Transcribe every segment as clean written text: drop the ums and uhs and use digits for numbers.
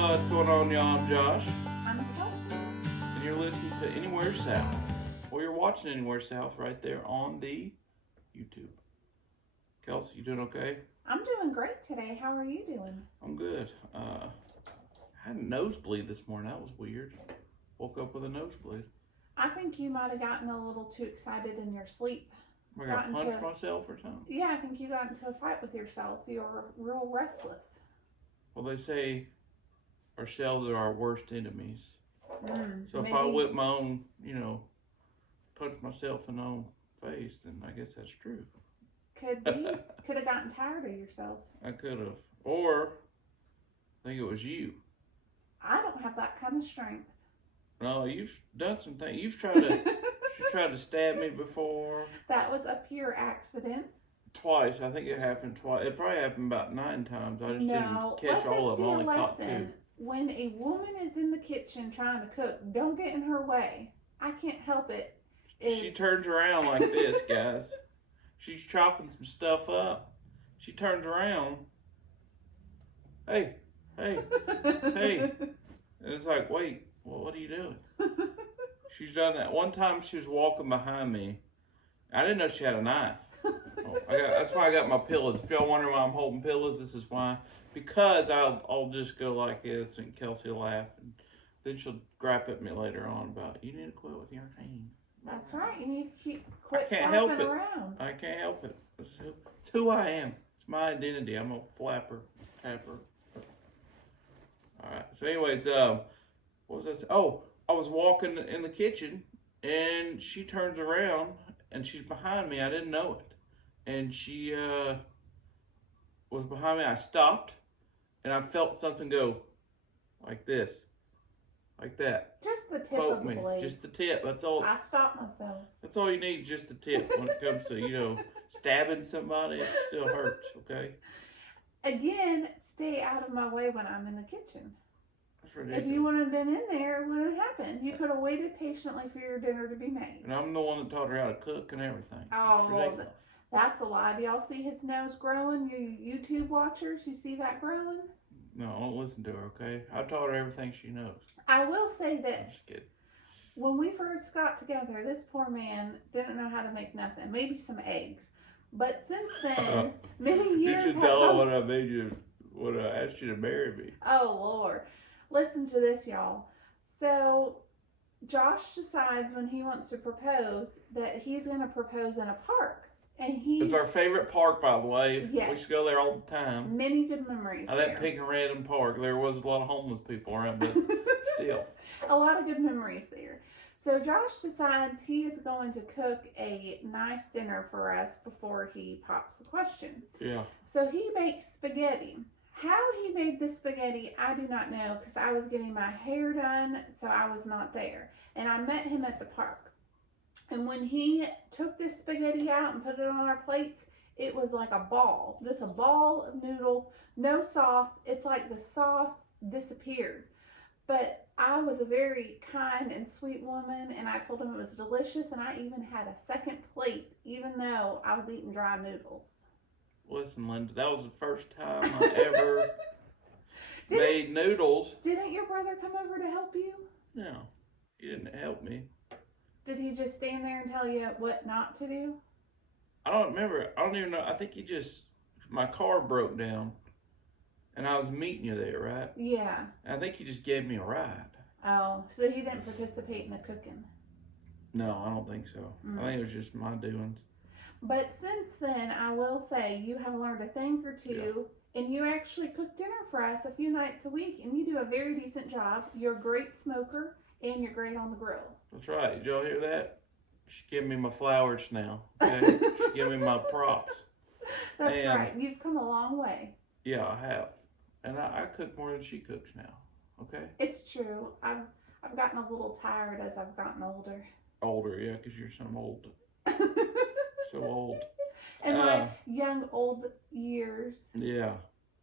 What's going on, y'all? I'm Josh, I'm Kelsey. and you're listening to Anywhere South, or you're watching Anywhere South right there on the YouTube. Kelsey, you doing okay? I'm doing great today. How are you doing? I'm good. I had a nosebleed this morning. That was weird. Woke up with a nosebleed. I think you might have gotten a little too excited in your sleep. I got punched myself or something. Yeah, I think you got into a fight with yourself. You were real restless. Well, they say ourselves are our worst enemies. So maybe. if I whip my own, punch myself in the own face, then I guess that's true. Could be. Could have gotten tired of yourself. I could have. Or, I think it was you. I don't have that kind of strength. No, you've done some things. You've tried to stab me before. That was a pure accident. Twice. I think it happened twice. It probably happened about 9 times. I just didn't catch all of them. I only caught 2. When a woman is in the kitchen trying to cook, don't get in her way. I can't help it. She turns around like this, guys. She's chopping some stuff up. She turns around. Hey. And it's like, wait, well, what are you doing? She's done that. One time she was walking behind me. I didn't know she had a knife. That's why I got my pillows. If y'all wonder why I'm holding pillows, this is why. Because I'll just go like this and Kelsey will laugh. And then she'll gripe at me later on about, you need to quit with your hand. That's right. You need to quit I can't flapping help it. around. I can't help it. It's who I am. It's my identity. I'm a flapper, tapper. All right. So anyways, what was I saying? Oh, I was walking in the kitchen and she turns around and she's behind me. I didn't know it. And she was behind me. I stopped and I felt something go like this. Like that. Just the tip Poke of the me. blade. Just the tip. That's all. I stopped myself. That's all you need, just the tip. When it comes to, stabbing somebody, it still hurts, okay? Again, stay out of my way when I'm in the kitchen. That's ridiculous. If you wouldn't have been in there, it wouldn't have happened. You could have waited patiently for your dinner to be made. And I'm the one that taught her how to cook and everything. Oh, well, that's a lie. Do y'all see his nose growing? You YouTube watchers, you see that growing? No, I don't listen to her, okay? I taught her everything she knows. I will say I'm this. just kidding. When we first got together, this poor man didn't know how to make nothing. Maybe some eggs. But since then, many years You should tell her when I asked you to marry me. Oh, Lord. Listen to this, y'all. So, Josh decides when he wants to propose that he's going to propose in a park. And It's our favorite park, by the way. Yes. We used to go there all the time. Many good memories. I like Pink and Red Park. There was a lot of homeless people around, but still. A lot of good memories there. So Josh decides he is going to cook a nice dinner for us before he pops the question. Yeah. So he makes spaghetti. How he made the spaghetti, I do not know, because I was getting my hair done, so I was not there. And I met him at the park. And when he took this spaghetti out and put it on our plates, it was like a ball. Just a ball of noodles, no sauce. It's like the sauce disappeared. But I was a very kind and sweet woman, and I told him it was delicious, and I even had a second plate, even though I was eating dry noodles. Listen, Linda, that was the first time I ever made noodles. Didn't your brother come over to help you? No, he didn't help me. Did he just stand there and tell you what not to do? I don't remember. I don't even know. I think my car broke down and I was meeting you there, right? Yeah. And I think he just gave me a ride. Oh, so he didn't participate in the cooking? No, I don't think so. I think it was just my doings. But since then, I will say you have learned a thing or two, and you actually cook dinner for us a few nights a week, and you do a very decent job. You're a great smoker, and you're great on the grill. That's right. Did y'all hear that? She gave me my flowers now. Okay? She gave me my props. That's right. You've come a long way. Yeah, I have. And I cook more than she cooks now. Okay? It's true. I've gotten a little tired as I've gotten older. Older, yeah, because you're some old. So old. In my young old years. Yeah.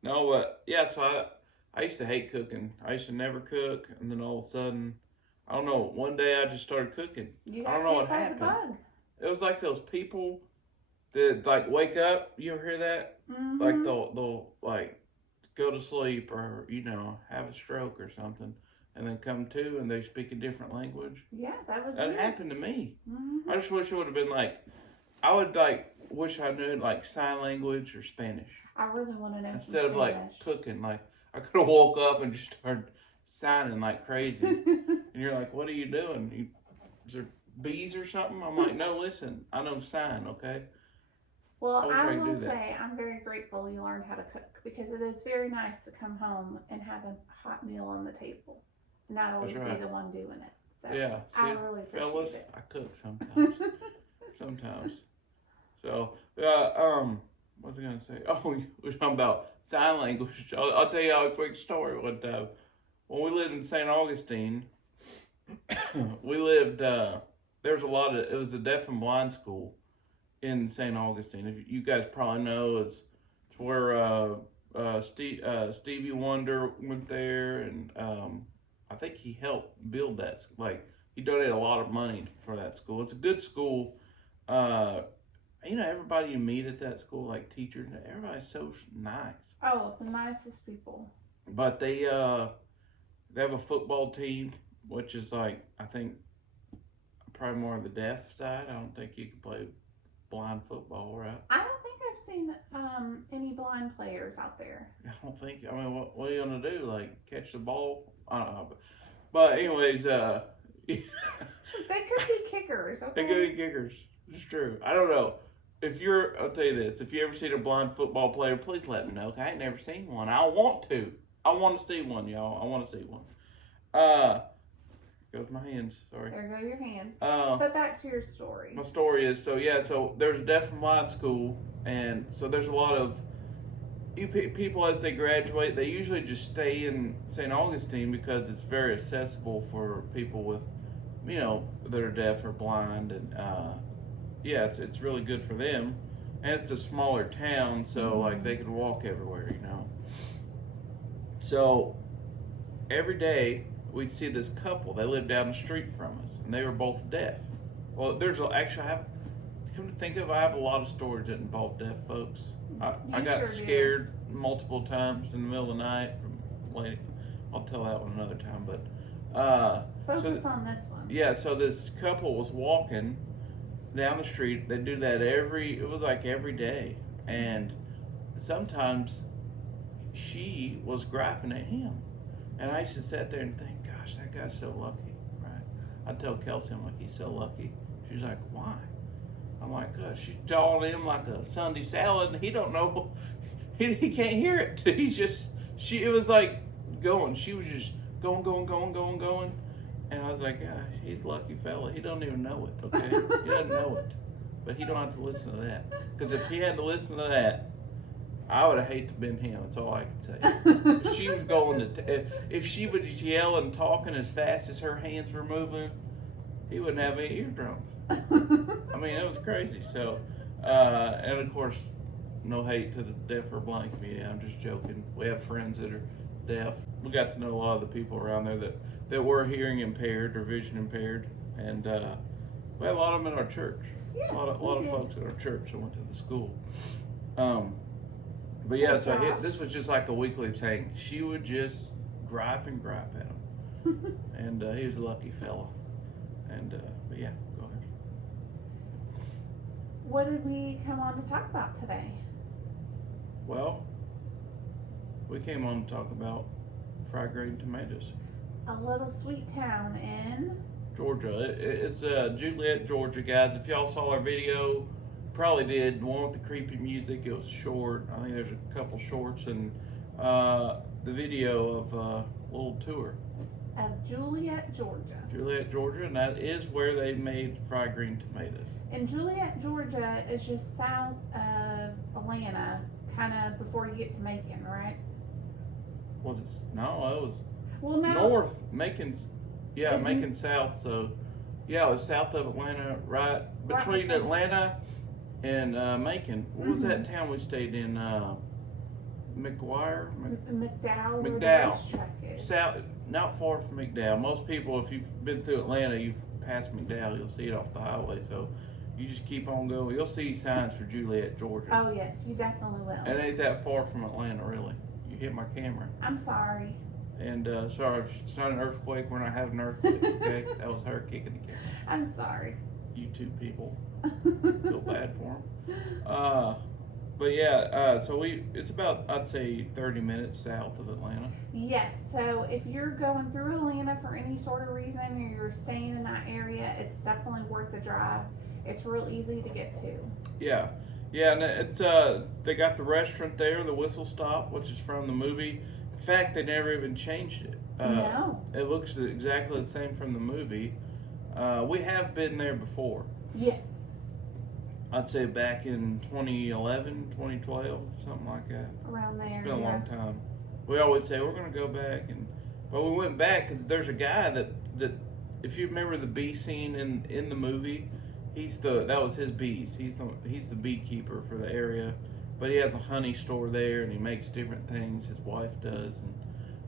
No, but yeah, so I used to hate cooking. I used to never cook, and then all of a sudden, I don't know, one day I just started cooking. I don't know what happened. It was like those people that like wake up, you ever hear that? Mm-hmm. Like they'll like go to sleep or, have a stroke or something and then come to and they speak a different language. Yeah, that happened to me. Mm-hmm. I just wish it would have been wish I knew sign language or Spanish. I really want to know instead some Spanish. of cooking. I could have woke up and just started signing like crazy. And you're like, what are you doing? Is there bees or something? I'm like, no, listen, I know sign, okay? Well, I will say I'm very grateful you learned how to cook because it is very nice to come home and have a hot meal on the table. Not always be the one doing it. So yeah, I really appreciate fellas, it. I cook sometimes. Sometimes. So, what was I going to say? Oh, we're talking about sign language. I'll tell you a quick story. One time, when we lived in St. Augustine, we lived, it was a deaf and blind school in St. Augustine. If you guys probably know, it's where Stevie Wonder went there, and I think he helped build that. He donated a lot of money for that school. It's a good school. Everybody you meet at that school, teachers, everybody's so nice. Oh, the nicest people. But they have a football team, which is I think probably more on the deaf side. I don't think you can play blind football, right? I don't think I've seen any blind players out there. I don't think. I mean, what are you gonna do? Catch the ball? I don't know. But anyways, they could be kickers. Okay. They could be kickers. It's true. I don't know. I'll tell you this. If you ever seen a blind football player, please let me know. I ain't never seen one. I want to. I want to see one, y'all. I want to see one. Goes my hands. Sorry. There go your hands. But back to your story. My story is, so there's a deaf and blind school, and so there's a lot of people as they graduate, they usually just stay in St. Augustine because it's very accessible for people with, that are deaf or blind, and it's really good for them, and it's a smaller town, so they can walk everywhere, So every day we'd see this couple. They lived down the street from us, and they were both deaf. Well, come to think of it, I have a lot of stories that involve deaf folks. I got scared multiple times in the middle of the night from lady. I'll tell that one another time, but focus on this one. Yeah, so this couple was walking down the street. They do that every day, and sometimes she was griping at him, and I used to sit there and think, gosh, that guy's so lucky, right? I'd tell Kelsey, I'm like, he's so lucky. She's like, why? I'm like, gosh, she's jawing him like a Sunday salad, and he don't know, he can't hear it. It was like going. She was just going. And I was like, yeah, he's a lucky fella. He don't even know it, okay? He doesn't know it. But he don't have to listen to that. Because if he had to listen to that, I would have hated to have been him. That's all I could say. If she was if she was yelling, talking as fast as her hands were moving, he wouldn't have any eardrums. I mean, it was crazy. So, and of course, no hate to the deaf or blind community. I'm just joking. We have friends that are deaf. We got to know a lot of the people around there that were hearing impaired or vision impaired, and we had a lot of them in our church. Yeah, a lot of folks in our church that went to the school. But yeah, so this was just like a weekly thing. She would just gripe at him, and he was a lucky fella. And but yeah, go ahead. What did we come on to talk about today? Well, we came on to talk about fried green tomatoes. A little sweet town in Georgia. It's Juliet, Georgia, guys. If y'all saw our video, probably did. The one with the creepy music. It was short. I think there's a couple shorts, and the video of a little tour of Juliet, Georgia. Juliet, Georgia, and that is where they made fried green tomatoes. And Juliet, Georgia is just south of Atlanta, kind of before you get to Macon, right? Was it? No, it was no. north. Macon, yeah, Macon south. So, yeah, it was south of Atlanta, right between Atlanta and Macon. What was that town we stayed in? McDowell. South, not far from McDowell. Most people, if you've been through Atlanta, you've passed McDowell. You'll see it off the highway. So you just keep on going. You'll see signs for Juliet, Georgia. Oh yes, you definitely will. And it ain't that far from Atlanta, really. You hit my camera. I'm sorry. And sorry, if it's not an earthquake. We're not having an earthquake, okay? That was her kicking the camera. I'm sorry. You two people. Feel bad for them. But yeah, so it's about, I'd say, 30 minutes south of Atlanta. Yes, so if you're going through Atlanta for any sort of reason or you're staying in that area, it's definitely worth the drive. It's real easy to get to. Yeah, and they got the restaurant there, the Whistle Stop, which is from the movie. In fact, they never even changed it. No. It looks exactly the same from the movie. We have been there before. Yes. I'd say back in 2011, 2012, something like that. Around there. It's been a long time. We always say we're going to go back, but we went back because there's a guy that if you remember the bee scene in the movie, that was his bees. He's the beekeeper for the area, but he has a honey store there and he makes different things. His wife does, and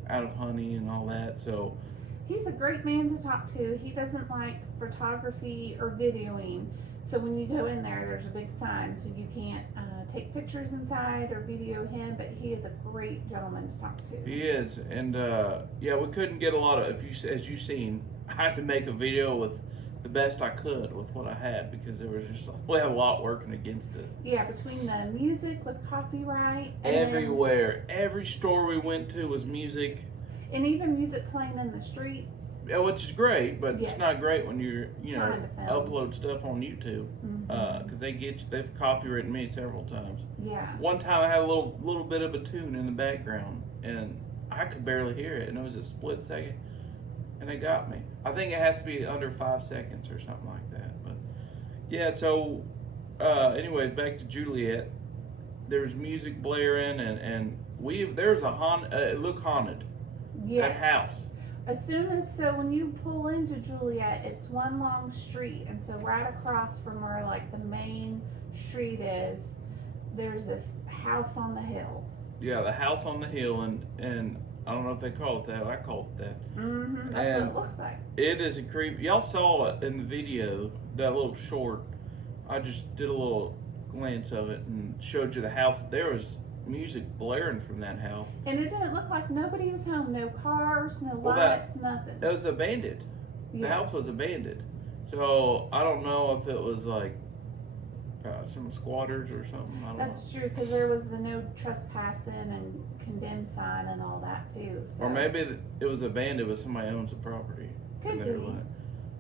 out of honey and all that. So he's a great man to talk to. He doesn't like photography or videoing. So when you go in there, there's a big sign, so you can't take pictures inside or video him, but he is a great gentleman to talk to. He is, and we couldn't get a lot of, as you've seen, I had to make a video with the best I could with what I had, because there was we had a lot working against it. Yeah, between the music with copyright. Everywhere. Every store we went to was music. And even music playing in the streets. Yeah, which is great, but yes. It's not great when you're, trying to film. upload stuff on YouTube, because they've copywritten me several times. Yeah. One time I had a little bit of a tune in the background, and I could barely hear it, and it was a split second, and they got me. I think it has to be under 5 seconds or something like that. But yeah, so anyways, back to Juliet. There was music blaring, and there's it looked haunted. Yes. That house. When you pull into Juliet, it's one long street, and so right across from where like the main street is, there's this house on the hill. Yeah, the house on the hill, and I don't know if they call it that. I call it that. Mm-hmm. That's what it looks like. It is a creep. Y'all saw it in the video, that little short. I just did a little glance of it and showed you the house. There was music blaring from that house. And it didn't look like nobody was home. No cars, no lights, nothing. It was abandoned. Yes. The house was abandoned. So I don't know if it was like some squatters or something. That's true, because there was the no trespassing and condemned sign and all that too. So. Or maybe it was abandoned, but somebody owns the property. Could be.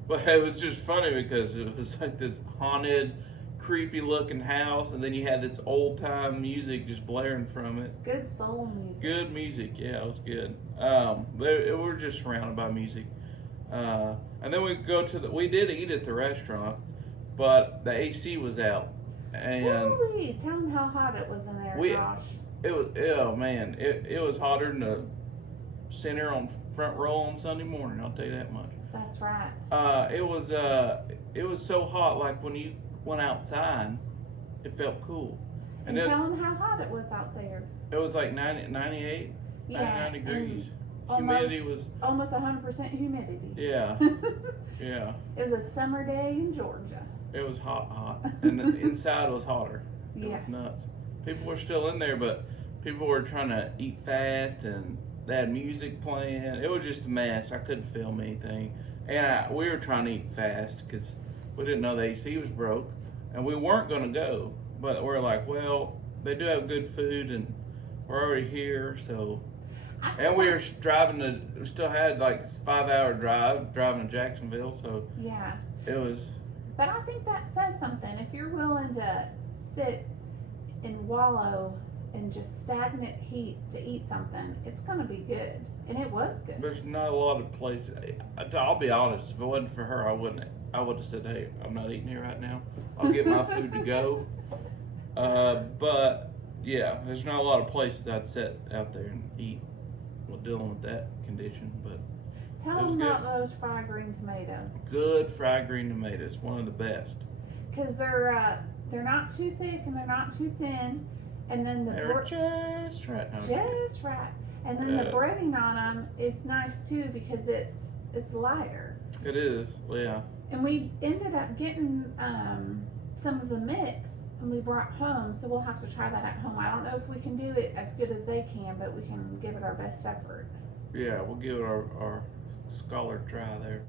But it was just funny because it was like this haunted, creepy looking house, and then you had this old time music just blaring from it. Good soul music. Good music, yeah, it was good. We're just surrounded by music. And then we did eat at the restaurant, but the AC was out. And tell them how hot it was in there, Josh. It was, oh man, it was hotter than the center on front row on Sunday morning, I'll tell you that much. That's right. It was so hot, like when you went outside, it felt cool. And tell them how hot it was out there. It was like 98, 99 degrees. Humidity was almost 100% humidity. Yeah. Yeah. It was a summer day in Georgia. It was hot. And the inside was hotter. It was nuts. People were still in there, but people were trying to eat fast, and they had music playing. It was just a mess. I couldn't film anything. And we were trying to eat fast because we didn't know the AC was broke. And we weren't going to go. But we're like, well, they do have good food, and we're already here, so... And we were we still had like a 5-hour drive, driving to Jacksonville, so... Yeah. It was... But I think that says something. If you're willing to sit and wallow in just stagnant heat to eat something, it's going to be good. And it was good. There's not a lot of places. I'll be honest, if it wasn't for her, I would have said, hey, I'm not eating here right now. I'll get my food to go. But, yeah, there's not a lot of places I'd sit out there and eat while dealing with that condition, but... Tell them about those fried green tomatoes. Good fried green tomatoes, one of the best. Because they're not too thick and they're not too thin, and then they're just right. Just right. And then the breading on them is nice too because it's lighter. It is, yeah. And we ended up getting some of the mix and we brought home. So we'll have to try that at home. I don't know if we can do it as good as they can, but we can give it our best effort. Yeah, we'll give it our scholar try there.